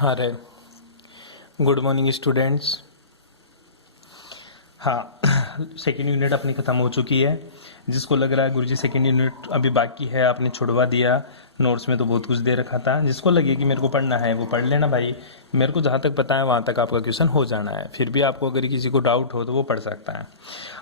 अरे good morning students. हाँ, second unit अपनी ख़त्म हो चुकी है। जिसको लग रहा है गुरुजी सेकेंड यूनिट अभी बाकी है, आपने छुड़वा दिया, नोट्स में तो बहुत कुछ दे रखा था। जिसको लगे कि मेरे को पढ़ना है वो पढ़ लेना भाई। मेरे को जहाँ तक पता है वहाँ तक आपका क्वेश्चन हो जाना है। फिर भी आपको अगर किसी को डाउट हो तो वो पढ़ सकता है।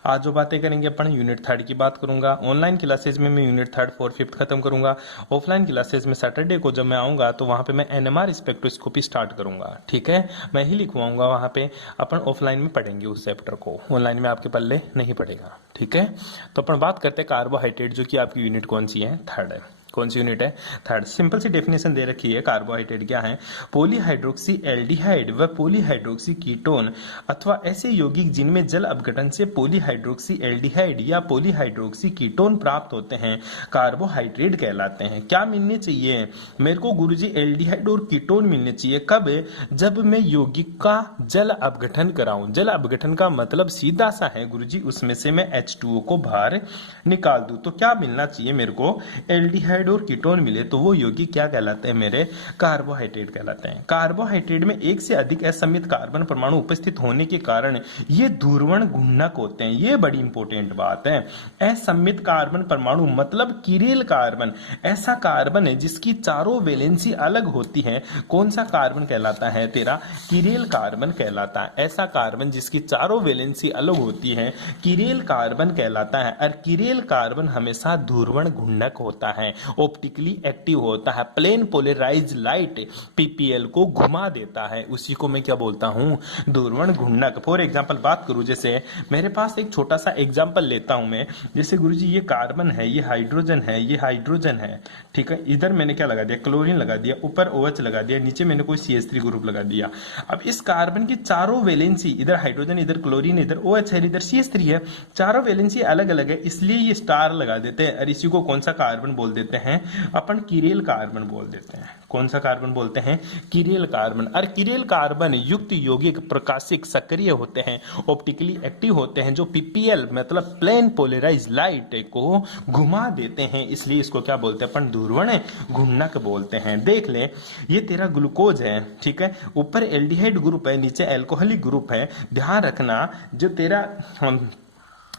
आज जो बातें करेंगे अपन यूनिट 3 की बात करूंगा। ऑनलाइन क्लासेज में मैं यूनिट 3, 4, 5 खत्म करूंगा। ऑफलाइन क्लासेज में सैटरडे को जब मैं आऊंगा तो वहाँ पे मैं एनएमआर स्पेक्ट्रोस्कोपी स्टार्ट करूंगा। ठीक है, मैं ही लिखवाऊंगा वहाँ पे। अपन ऑफलाइन में पढ़ेंगे उस चैप्टर को, ऑनलाइन में आपके पल्ले नहीं पड़ेगा। ठीक है, तो अपन बात करते हैं कार्बोहाइड्रेट, जो कि आपकी यूनिट कौन सी है? 3 है। कौन सी यूनिट है? 3। सिंपल सी डेफिनेशन दे रखी है। कार्बोहाइड्रेट क्या है? पॉलीहाइड्रोक्सी एल्डिहाइड व पॉलीहाइड्रोक्सी कीटोन अथवा ऐसे यौगिक जिनमें जल अपघटन से पॉलीहाइड्रोक्सी एल्डिहाइड या पॉलीहाइड्रोक्सी कीटोन प्राप्त होते हैं, कार्बोहाइड्रेट कहलाते हैं। क्या मिलने चाहिए मेरे को गुरुजी? एल्डिहाइड और कीटोन मिलने चाहिए। कब? जब मैं यौगिक का जल अपघटन कराऊं। जल अपघटन का मतलब सीधा सा है गुरुजी, उसमें से मैं H2O को बाहर निकाल दूं। तो क्या मिलना चाहिए मेरे को? एल्डिहाइड और कीटोन मिले तो वो यौगिक क्या कहलाते हैं मेरे? कार्बोहाइड्रेट कहलाते हैं। कार्बोहाइड्रेट में एक से अधिक असमित कार्बन परमाणु उपस्थित होने के कारण ये ध्रुवण गुणक होते हैं। ये बड़ी इंपॉर्टेंट बात है। असमित कार्बन परमाणु मतलब किरेल कार्बन, ऐसा कार्बन है जिसकी चारों वैलेंसी अलग होती है। कौन सा कार्बन कहलाता है तेरा? किरेल कार्बन कहलाता है। ऐसा कार्बन जिसकी चारों वैलेंसी अलग होती है किरेल कार्बन कहलाता है। और किरेल कार्बन हमेशा ध्रुवण गुणक होता है, ऑप्टिकली एक्टिव होता है, प्लेन पोलराइज लाइट पीपीएल को घुमा देता है। उसी को मैं क्या बोलता हूं? ध्रुवण घूर्णक। फॉर एग्जांपल बात करूं, जैसे मेरे पास एक छोटा सा एग्जांपल लेता हूं मैं। जैसे गुरुजी ये कार्बन है, ये हाइड्रोजन है, ये हाइड्रोजन है। ठीक है, इधर मैंने क्या लगा दिया? क्लोरीन लगा दिया, ऊपर OH लगा दिया, नीचे मैंने कोई CH3 ग्रुप लगा दिया। अब इस कार्बन की चारों वैलेंसी, इधर हाइड्रोजन, इधर क्लोरीन, इधर OH है, इधर CH3 है, चारों वैलेंसी अलग अलग है, इसलिए ये स्टार लगा देते हैं। और इसी को कौन सा कार्बन बोल देते हैं? अपन किरेल कार्बन बोल देते हैं। कौन सा कार्बन बोलते हैं? Chiral carbon. और किरेल कार्बन युक्त यौगिक प्रकाशिक सक्रिय होते हैं, ऑप्टिकली एक्टिव होते हैं, जो पीपीएल मतलब प्लेन पोलराइज लाइट को घुमा देते हैं, इसलिए इसको क्या बोलते हैं अपन? ध्रुवण घूर्णक बोलते हैं। देख ले, ये तेरा ग्लूकोज है, ठीक है, ऊपर एल्डिहाइड ग्रुप है, नीचे एल्कोहलिक ग्रुप है। ध्यान रखना, जो तेरा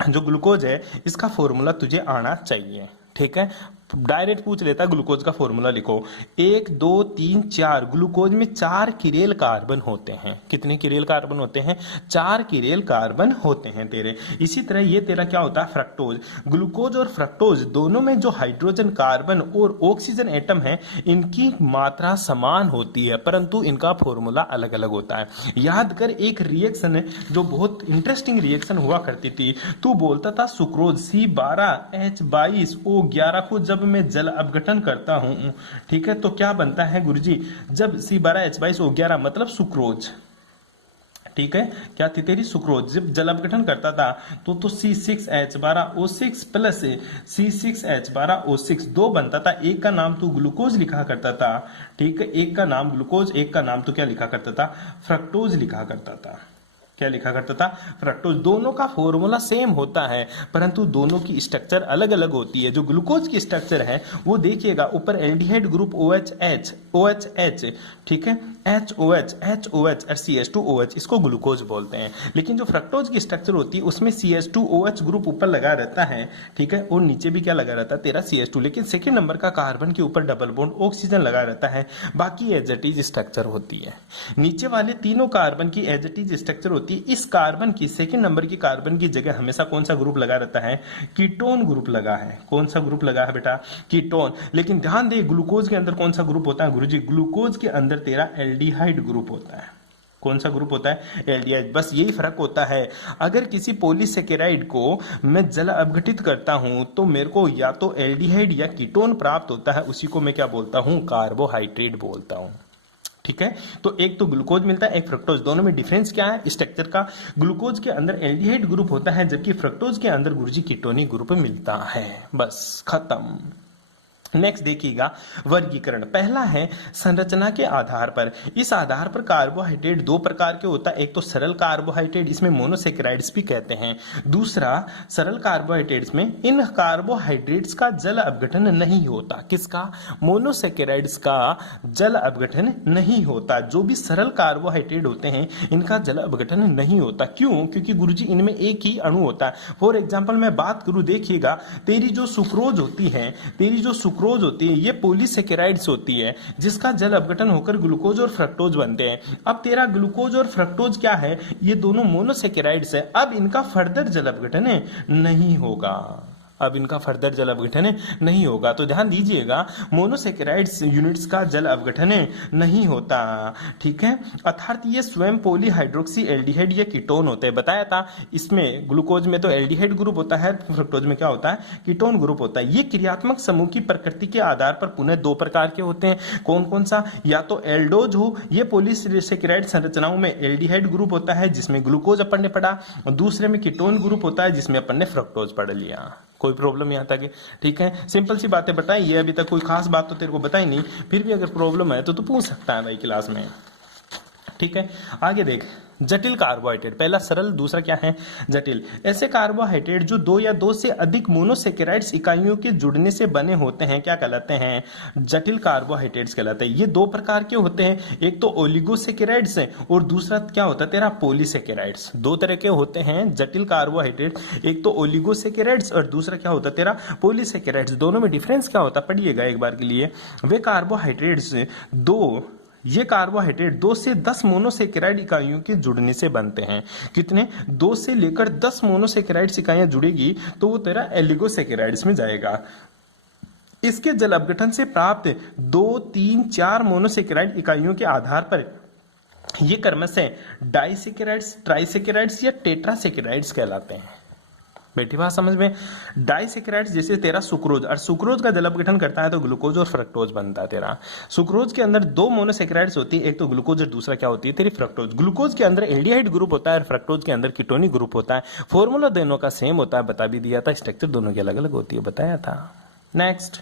जो ग्लूकोज है इसका फॉर्मूला तुझे आना चाहिए। ठीक है, डायरेक्ट पूछ लेता ग्लूकोज का फॉर्मूला लिखो। 1 2 3 4। ग्लूकोज में 4 किरेल कार्बन होते हैं। कितने किरेल कार्बन होते हैं? 4 किरेल कार्बन होते हैं तेरे। इसी तरह ये तेरा क्या होता है? फ्रक्टोज। ग्लूकोज और फ्रक्टोज दोनों में जो हाइड्रोजन कार्बन और ऑक्सीजन एटम है, इनकी मात्रा समान होती है, परंतु इनका फॉर्मूला अलग अलग होता है। याद कर, एक रिएक्शन है जो बहुत इंटरेस्टिंग रिएक्शन हुआ करती थी। तू बोलता था सुक्रोज C12H22O11 को जब मैं जल अपघटन करता हूं, ठीक है, तो क्या बनता है गुरुजी? जब C12H22O11 मतलब सुक्रोज, ठीक है, क्या थी तेरी? सुक्रोज। जब जल अपघटन करता था तो C6H12O6 प्लस C6H12O6 दो बनता था। एक का नाम तू ग्लूकोज लिखा करता था, ठीक है, एक का नाम ग्लूकोज, एक का नाम तो क्या लिखा करता था? फ्रक्टोज लिखा करता था। क्या लिखा करता था? फ्रक्टोज। दोनों का फॉर्मूला सेम होता है, परंतु दोनों की स्ट्रक्चर अलग अलग होती है। जो ग्लूकोज की स्ट्रक्चर है वो देखिएगा, ऊपर एल्डिहाइड ग्रुप OH, ठीक है, HOH और CH2OH, इसको ग्लूकोज बोलते हैं। लेकिन जो फ्रक्टोज की स्ट्रक्चर होती है उसमें CH2OH ग्रुप ऊपर लगा रहता है, ठीक है, और नीचे भी क्या लगा रहता है तेरा? CH2। लेकिन सेकेंड नंबर का कार्बन के ऊपर डबल बॉन्ड ऑक्सीजन लगा रहता है, बाकी एज इट इज स्ट्रक्चर होती है। नीचे वाले तीनों कार्बन की एज इट इज स्ट्रक्चर होती है। इस कार्बन की, सेकेंड नंबर की कार्बन की जगह हमेशा कौन सा ग्रुप लगा रहता है? कीटोन ग्रुप लगा है। कौन सा ग्रुप लगा है बेटा? कीटोन। लेकिन ध्यान दे, ग्लूकोज के अंदर कौन सा ग्रुप होता है गुरुजी? ग्लूकोज के अंदर तेरा एल्डिहाइड ग्रुप होता है। कौन सा ग्रुप होता है? एल्डिहाइड। बस यही फर्क होता है। अगर किसी पॉलीसेकेराइड को मैं जल अपघटित करता हूं तो मेरे को या तो एल्डिहाइड या कीटोन प्राप्त होता है, उसी को मैं क्या बोलता हूं? कार्बोहाइड्रेट बोलता हूं। ठीक है, तो एक तो ग्लूकोज मिलता है, एक फ्रक्टोज। दोनों में डिफरेंस क्या है? स्ट्रक्चर का। ग्लूकोज के अंदर एल्डिहाइड ग्रुप होता है, जबकि फ्रक्टोज के अंदर गुरुजी कीटोनिक ग्रुप मिलता है। बस खत्म। नेक्स्ट देखिएगा वर्गीकरण। पहला है संरचना के आधार पर। इस आधार पर कार्बोहाइड्रेट दो प्रकार के होता है, एक तो सरल कार्बोहाइड्रेट, इसमें मोनोसेकेराइड्स भी कहते हैं। दूसरा सरल कार्बोहाइड्रेट्स में इन कार्बोहाइड्रेट्स का जल अपघटन नहीं होता। किसका? मोनोसेकेराइड्स का जल अपघटन नहीं होता। जो भी सरल कार्बोहाइड्रेट होते हैं इनका जल अपघटन नहीं होता। क्यों? क्योंकि गुरुजी इनमें एक ही अणु होता है। फॉर एग्जाम्पल मैं बात करूं, देखिएगा तेरी जो सुक्रोज होती है, सुक्रोज होती है, ये पॉलीसेकेराइड्स होती है जिसका जल अपघटन होकर ग्लूकोज और फ्रक्टोज बनते हैं। अब तेरा ग्लूकोज और फ्रक्टोज क्या है? ये दोनों मोनोसेकेराइड्स है। अब इनका फर्दर जल अपघटन नहीं होगा। अब इनका फर्दर जल अपघटन नहीं होगा। तो ध्यान दीजिएगा, मोनोसेकेराइड्स यूनिट्स का जल अपघटन नहीं होता। ठीक है, अर्थात ये स्वयं पॉलीहाइड्रोक्सी एल्डिहाइड या कीटोन होते हैं। बताया था इसमें ग्लूकोज में तो एल्डिहाइड ग्रुप होता है, फ्रक्टोज में क्या होता है? कीटोन ग्रुप होता है। ये क्रियात्मक समूह की प्रकृति के आधार पर पुनः दो प्रकार के होते हैं। कौन कौन सा? या तो एल्डोज हो, ये पॉलीसेकेराइड संरचनाओं में एल्डिहाइड ग्रुप होता है जिसमें ग्लूकोज अपन ने पढ़ा, और दूसरे में कीटोन ग्रुप होता है जिसमें अपन ने फ्रक्टोज पढ़ लिया। कोई प्रॉब्लम यहाँ तक? ठीक है, सिंपल सी बातें बताई, ये अभी तक कोई खास बात तो तेरे को बताई नहीं, फिर भी अगर प्रॉब्लम है तो तू पूछ सकता है भाई क्लास में। ठीक है, आगे देख। जटिल कार्बोहाइड्रेट, पहला सरल, दूसरा क्या है? जटिल। ऐसे कार्बोहाइड्रेट जो दो या दो से अधिक मोनोसेकेराइड्स इकाइयों के जुड़ने से बने होते हैं क्या कहलाते हैं? जटिल कार्बोहाइड्रेट्स कहलाते हैं। ये दो प्रकार के होते हैं, एक तो ओलिगोसेकेराइड्स है और दूसरा क्या होता है तेरा? पॉलीसेकेराइड्स। दो तरह के होते हैं जटिल कार्बोहाइड्रेट, एक तो ओलिगोसेकेराइड्स और दूसरा क्या होता है तेरा? पॉलीसेकेराइड्स। दोनों में डिफरेंस क्या होता है पढ़िएगा एक बार के लिए। वे कार्बोहाइड्रेट्स ये कार्बोहाइड्रेट 2 से 10 मोनोसेकेराइड इकाइयों के जुड़ने से बनते हैं। कितने? 2 से लेकर 10 मोनोसेकेराइड इकाइयां जुड़ेगी तो वो तेरा एलिगोसेकेराइड्स में जाएगा। इसके जल अपघटन से प्राप्त 2, 3, 4 मोनोसेकेराइड इकाइयों के आधार पर ये क्रमशः डाइसेकेराइड्स, ट्राइसेकेराइड्स या टेट्रासेकेराइड्स कहलाते हैं। बैठी बात समझ में? डाइसेकेराइड्स जैसे तेरा सुक्रोज, और सुक्रोज का जल अपघटन करता है तो ग्लूकोज और फ्रक्टोज बनता है तेरा। सुक्रोज के अंदर दो मोनोसेकेराइड्स होती है, एक तो ग्लूकोज और दूसरा क्या होती है तेरी? फ्रक्टोज। ग्लूकोज के अंदर एल्डिहाइड ग्रुप होता है और फ्रक्टोज के अंदर कीटोनिक ग्रुप होता है। फॉर्मूला दोनों का सेम होता है, बता भी दिया था, स्ट्रक्चर दोनों की अलग अलग होती है, बताया था। Next,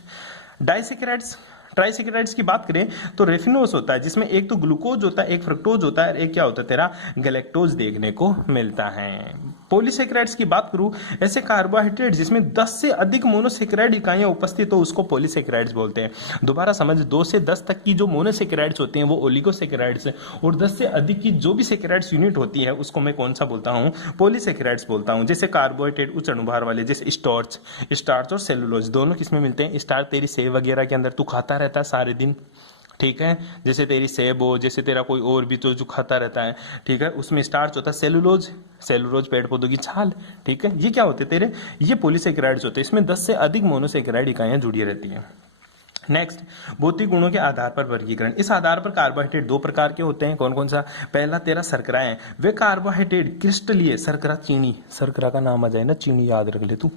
disaccharides. ट्राइसेकेराइड्स की बात करें तो रेफिनोस होता है जिसमें एक तो ग्लूकोज होता है, एक फ्रक्टोज होता है और एक क्या होता है तेरा? गैलेक्टोज देखने को मिलता है। पॉलीसेकेराइड्स की बात करूं, ऐसे कार्बोहाइड्रेट जिसमें 10 से अधिक मोनोसेकेराइड इकाइयां उपस्थित हो उसको पॉलीसेकेराइड्स बोलते हैं। दोबारा समझ, 2 से 10 तक की जो मोनोसेकेराइड्स होते हैं वो ओलिगोसेकेराइड्स है, और 10 से अधिक की जो भी सेकेराइड्स यूनिट होती है उसको मैं कौन सा बोलता हूं? पॉलीसेकेराइड्स बोलता हूं। जैसे कार्बोहाइड्रेट उच्च अणुभार वाले, जैसे स्टार्च और सेलुलोज, दोनों किसमें मिलते हैं? स्टार्च तेरी सेव वगैरह के अंदर तू खाता रहता है सारे दिन। ठीक है, जैसे तेरी सेब हो, जैसे तेरा कोई और भी तो जो खाता रहता है, ठीक है, उसमें स्टार्च होता है। सेलुलोज पेड़ पौधों की छाल। ठीक है, ये क्या होते तेरे? ये पॉलीसेकेराइड्स होते हैं। इसमें 10 से अधिक मोनोसेकेराइड इकाइयां जुड़ी रहती हैं। नेक्स्ट, भौतिक गुणों के आधार पर वर्गीकरण। इस आधार पर कार्बोहाइड्रेट दो प्रकार के होते हैं। कौन कौन सा? पहला तेरा शर्कराएं। वे कार्बोहाइड्रेट क्रिस्टलीय, शर्करा चीनी, शर्करा का नाम आ जाए ना, चीनी याद रख ले तू।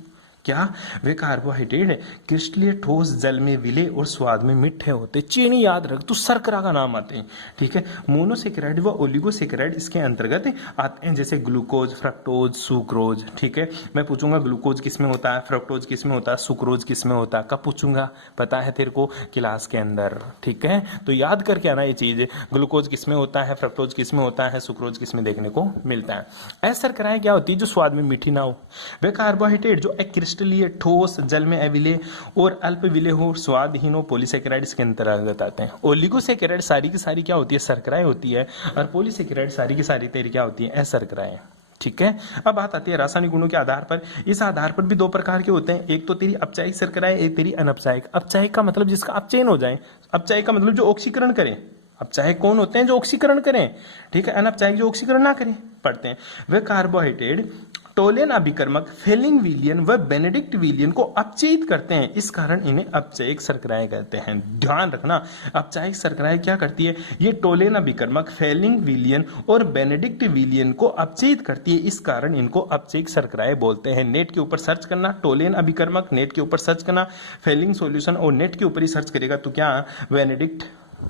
क्या? वे कार्बोहाइड्रेट क्रिस्टलीय, ठोस, जल में विले और स्वाद में मीठे होते। चीनी याद रख तू, शर्करा का नाम आते हैं। ठीक है, मोनोसेकेराइड व ओलिगोसेकेराइड इसके अंतर्गत आते हैं, जैसे ग्लूकोज, फ्रक्टोज, सुक्रोज। ठीक है, मैं पूछूंगा ग्लूकोज किसमें होता है, फ्रक्टोज किसमें होता है, सुक्रोज किसमें होता है, कब पूछूंगा पता है तेरे को? क्लास के अंदर। ठीक है, तो याद करके आना ये चीज, ग्लूकोज किसमें होता है, फ्रक्टोज किसमें होता है, सुक्रोज किसमें देखने को मिलता है। ऐसी शर्कराएं क्या होती है? जो स्वाद में मीठी ना हो। वे कार्बोहाइड्रेट जो क्रिस्टलीय, ठोस, जल में अविलेय और अल्प विलेय हो, स्वादहीन हो, पॉलीसेकेराइड्स के अंतर्गत आते हैं। ओलिगोसेकेराइड सारी की सारी क्या होती है? शर्कराएं होती है, और पॉलीसेकेराइड सारी की सारी तेरी क्या होती है? अशर्कराएं। ठीक है, अब बात आती है रासायनिक गुणों के आधार पर। इस आधार पर भी दो प्रकार के होते हैं, एक तो तेरी अपचायिक शर्कराएं, एक तेरी अनपचायिक। अपचायिक का मतलब जिसका अपचयन हो जाए, अपचायिक का मतलब जो ऑक्सीकरण करें। अपचायिक कौन होते हैं? जो ऑक्सीकरण करें। ठीक है, अनपचायिक जो ऑक्सीकरण ना करें। पढ़ते हैं, वे कार्बोहाइड्रेट टोलेन अभिकर्मक, फेलिंग विलियन व बेनेडिक्ट विलियन को अपचयित करते हैं, इस कारण इन्हें अपचयिक शर्कराएं कहते हैं। ध्यान रखना, अपचायिक शर्कराएं क्या करती है? ये टोलेन अभिकर्मक, फेलिंग विलियन और बेनेडिक्ट विलियन को अपचयित करती है, इस कारण इनको अपचयिक शर्कराएं बोलते हैं। नेट के ऊपर सर्च करना टोलेन अभिकर्मक, नेट के ऊपर सर्च करना फेलिंग सॉल्यूशन, और नेट के ऊपर ही सर्च करेगा तो क्या? बेनेडिक्ट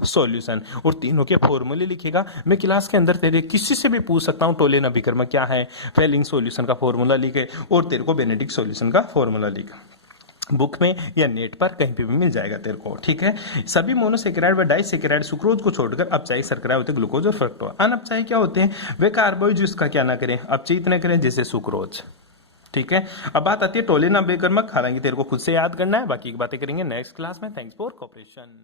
सॉल्यूशन, और तीनों के फॉर्मूले लिखेगा। मैं क्लास के अंदर तेरे किसी से भी पूछ सकता हूं टोलेन अभिकर्मक क्या है, फेलिंग सॉल्यूशन का फॉर्मूला लिखे, और तेरे को बेनेडिक्ट सॉल्यूशन का फॉर्मूला लिखा। बुक में या नेट पर कहीं पे भी मिल जाएगा तेरे को, ठीक है। सभी मोनोसेकेराइड व डाइसेकेराइड सुक्रोज को छोड़कर अपचायी शर्करा होते हैं ग्लूकोज और फ्रक्टोज। अनअपचायी क्या होते हैं? वे कार्बोहाइड्रेट जिसका क्या ना करें, अपचयी इतने करें जैसे सुक्रोज, ठीक है। अब बात आती है टोलिन बेकर्मक, हालांकि तेरे को खुद से याद करना है, बाकी की बातें करेंगे नेक्स्ट क्लास में। Thanks for cooperation.